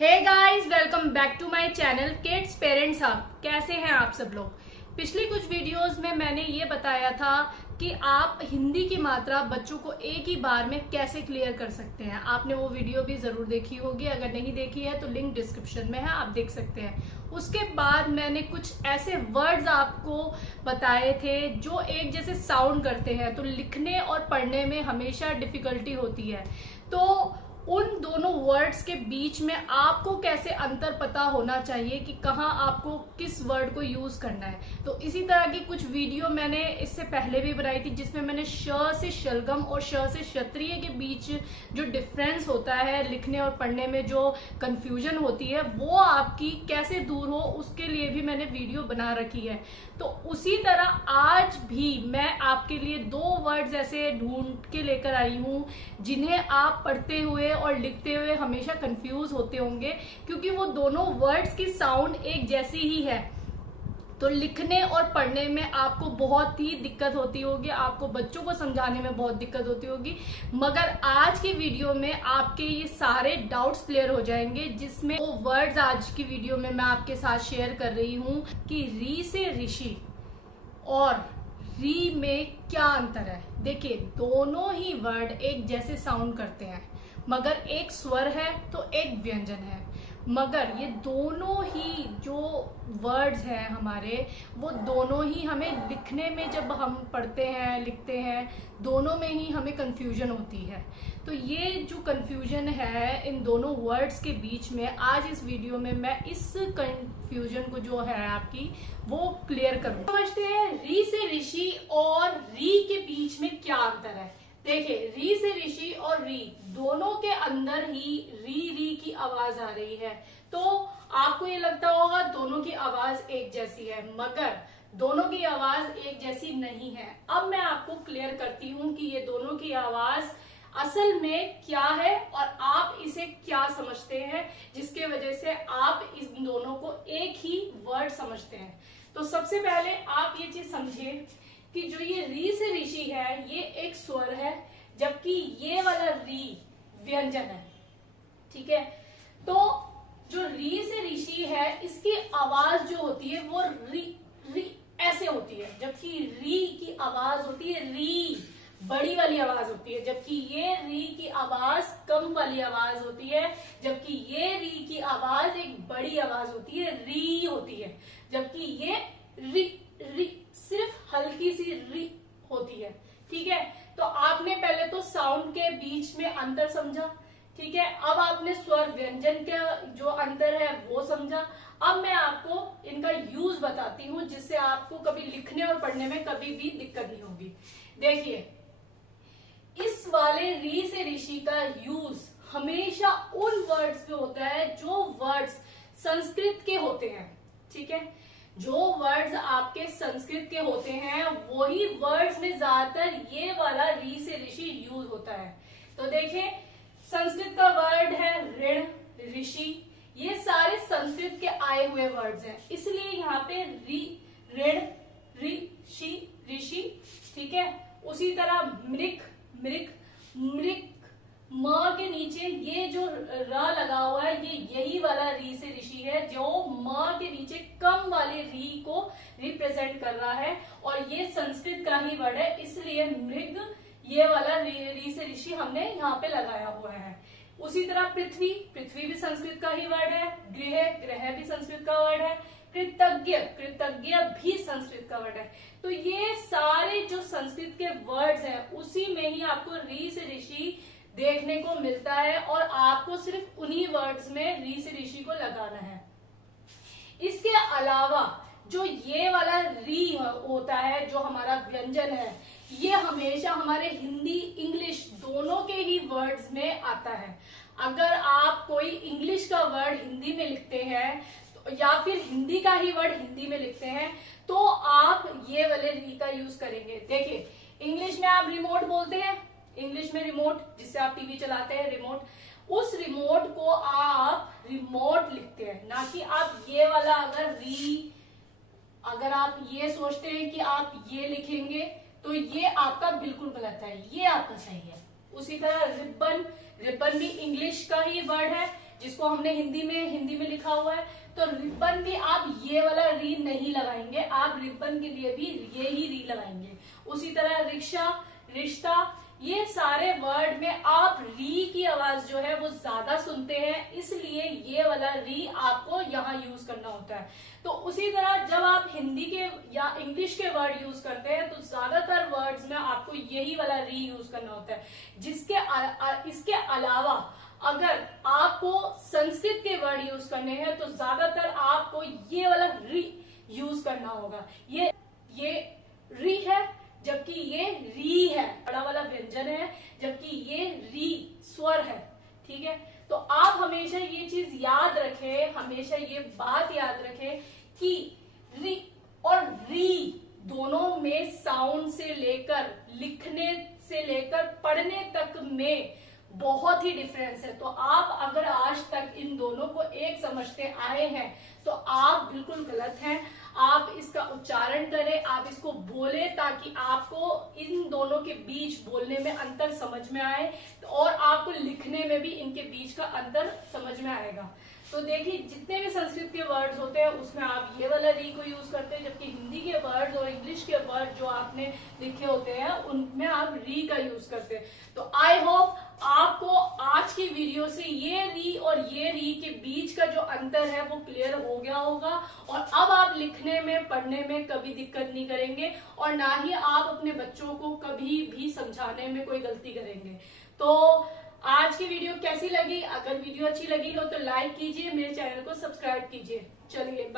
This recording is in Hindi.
Hey guys, welcome back to my channel kids parents hub. कैसे हैं आप सब लोग। पिछली कुछ वीडियोस में मैंने ये बताया था कि आप हिंदी की मात्रा बच्चों को एक ही बार में कैसे क्लियर कर सकते हैं। आपने वो वीडियो भी जरूर देखी होगी, अगर नहीं देखी है तो लिंक डिस्क्रिप्शन में है, आप देख सकते हैं। उसके बाद मैंने कुछ ऐसे वर्ड्स आपको बताए थे जो एक जैसे साउंड करते हैं, तो लिखने और पढ़ने में हमेशा डिफिकल्टी होती है। तो उन दोनों वर्ड्स के बीच में आपको कैसे अंतर पता होना चाहिए कि कहाँ आपको किस वर्ड को यूज करना है। तो इसी तरह की कुछ वीडियो मैंने इससे पहले भी बनाई थी, जिसमें मैंने श से शलगम और श से क्षत्रिय के बीच जो डिफरेंस होता है, लिखने और पढ़ने में जो कंफ्यूजन होती है, वो आपकी कैसे दूर हो, उसके लिए भी मैंने वीडियो बना रखी है। तो उसी तरह आज भी मैं आपके लिए दो वर्ड्स ऐसे ढूंढ के लेकर आई हूँ जिन्हें आप पढ़ते हुए और लिखते हुए हमेशा कंफ्यूज होते होंगे, क्योंकि वो दोनों वर्ड्स की साउंड एक जैसी ही है। तो लिखने और पढ़ने में आपको बहुत ही दिक्कत होती होगी, आपको बच्चों को समझाने में बहुत दिक्कत होती होगी, मगर आज की वीडियो में आपके ये सारे डाउट्स क्लियर हो जाएंगे। जिसमें वो वर्ड्स आज की वीडियो में मैं आपके साथ शेयर कर रही हूँ कि री से ऋषि और री में क्या अंतर है। देखिए, दोनों ही वर्ड एक जैसे साउंड करते हैं, मगर एक स्वर है तो एक व्यंजन है। मगर ये दोनों ही जो वर्ड्स हैं हमारे, वो दोनों ही हमें लिखने में, जब हम पढ़ते हैं लिखते हैं, दोनों में ही हमें कंफ्यूजन होती है। तो ये जो कंफ्यूजन है इन दोनों वर्ड्स के बीच में, आज इस वीडियो में मैं इस कंफ्यूजन को जो है आपकी वो क्लियर करूंगा। समझते हैं री से ऋषि और री के बीच में क्या अंतर है। देखिए, री से ऋषि और री दोनों के अंदर ही री की आवाज आ रही है। तो आपको ये लगता होगा दोनों की आवाज एक जैसी है, मगर दोनों की आवाज एक जैसी नहीं है। अब मैं आपको क्लियर करती हूँ कि ये दोनों की आवाज असल में क्या है और आप इसे क्या समझते हैं, जिसके वजह से आप इन दोनों को एक ही वर्ड समझते हैं। तो सबसे पहले आप ये चीज समझिए कि जो ये री से ऋषि है, ये एक स्वर है, जबकि ये वाला री व्यंजन है। ठीक है, तो जो री से ऋषि है, इसकी आवाज जो होती है वो री ऐसे होती है, जबकि री की आवाज होती है री, बड़ी वाली आवाज होती है। जबकि ये री की आवाज कम वाली आवाज होती है, जबकि ये री की आवाज एक बड़ी आवाज होती है, री होती है। जबकि ये री सिर्फ हल्की सी री होती है। ठीक है, तो आपने पहले तो साउंड के बीच में अंतर समझा। ठीक है, अब आपने स्वर व्यंजन का जो अंतर है वो समझा। अब मैं आपको इनका यूज बताती हूँ, जिससे आपको कभी लिखने और पढ़ने में कभी भी दिक्कत नहीं होगी। देखिए, इस वाले री से ऋषि का यूज हमेशा उन वर्ड्स पे होता है जो वर्ड्स संस्कृत के होते हैं। ठीक है, जो वर्ड्स आपके संस्कृत के होते हैं वही वर्ड्स में ज्यादातर ये वाला री से ऋषि यूज होता है। तो देखिए, संस्कृत का वर्ड है ऋण, ऋषि, ये सारे संस्कृत के आए हुए वर्ड्स हैं, इसलिए यहाँ पे री, ऋण, ऋषि, ऋषि। ठीक है, उसी तरह मृग, मृग, मृग, म के नीचे ये जो र लगा हुआ है, ये यही वाला री से ऋषि है, जो म के नीचे कम वाले री को रिप्रेजेंट कर रहा है, और ये संस्कृत का ही वर्ड है, इसलिए मृग, ये वाला री से ऋषि हमने यहाँ पे लगाया हुआ है। उसी तरह पृथ्वी, पृथ्वी भी संस्कृत का ही वर्ड है। गृह, गृह भी संस्कृत का वर्ड है। कृतज्ञ, कृतज्ञ भी संस्कृत का वर्ड है। तो ये सारे जो संस्कृत के वर्ड्स हैं, उसी में ही आपको री से ऋषि देखने को मिलता है, और आपको सिर्फ उन्हीं वर्ड्स में री से ऋषि को लगाना है। इसके अलावा जो ये वाला री होता है, जो हमारा व्यंजन है, ये हमेशा हमारे हिंदी इंग्लिश दोनों के ही वर्ड्स में आता है। अगर आप कोई इंग्लिश का वर्ड हिंदी में लिखते हैं या फिर हिंदी का ही वर्ड हिंदी में लिखते हैं, तो आप ये वाले री का यूज करेंगे। देखिए, इंग्लिश में आप रिमोट बोलते हैं, इंग्लिश में रिमोट, जिससे आप टीवी चलाते हैं, रिमोट, उस रिमोट को आप रिमोट लिखते हैं, ना कि आप ये वाला अगर आप ये सोचते हैं कि आप ये लिखेंगे तो ये आपका बिल्कुल गलत है, ये आपका सही है। उसी तरह रिबन, रिबन भी इंग्लिश का ही वर्ड है, जिसको हमने हिंदी में लिखा हुआ है। तो रिबन भी आप ये वाला री नहीं लगाएंगे, आप रिबन के लिए भी ये ही री लगाएंगे। उसी तरह रिक्शा, रिश्ता, ये सारे वर्ड में आप री की आवाज जो है वो ज्यादा सुनते हैं, इसलिए ये वाला री आपको यहाँ यूज करना होता है। तो उसी तरह जब आप हिंदी के या इंग्लिश के वर्ड यूज करते हैं तो ज्यादातर वर्ड्स में आपको यही वाला री यूज करना होता है। इसके अलावा अगर आपको संस्कृत के वर्ड यूज करने हैं तो ज्यादातर आपको ये वाला री यूज करना होगा। ये री है जबकि ये री है, बड़ा वाला व्यंजन है, जबकि ये री स्वर है। ठीक है, तो आप हमेशा ये चीज याद रखें, हमेशा ये बात याद रखें कि री और री दोनों में साउंड से लेकर लिखने से लेकर पढ़ने तक में बहुत ही डिफरेंस है। तो आप अगर आज तक इन दोनों को एक समझते आए हैं तो आप बिल्कुल गलत हैं। आप इसका उच्चारण करें, आप इसको बोले ताकि आपको इन दोनों के बीच बोलने में अंतर समझ में आए और आपको लिखने में भी इनके बीच का अंतर समझ में आएगा। तो देखिए, जितने भी संस्कृत के वर्ड्स होते हैं उसमें आप ये वाला री को यूज करते हैं, जबकि हिंदी के वर्ड्स और इंग्लिश के वर्ड जो आपने लिखे होते हैं उनमें आप री का यूज करते हैं। तो आई होप आपको आज की वीडियो से ये री और ये री के बीच का जो अंतर है वो क्लियर हो गया होगा और अब आप लिखने में पढ़ने में कभी दिक्कत नहीं करेंगे और ना ही आप अपने बच्चों को कभी भी समझाने में कोई गलती करेंगे। तो आज की वीडियो कैसी लगी? अगर वीडियो अच्छी लगी हो तो लाइक कीजिए, मेरे चैनल को सब्सक्राइब कीजिए। चलिए।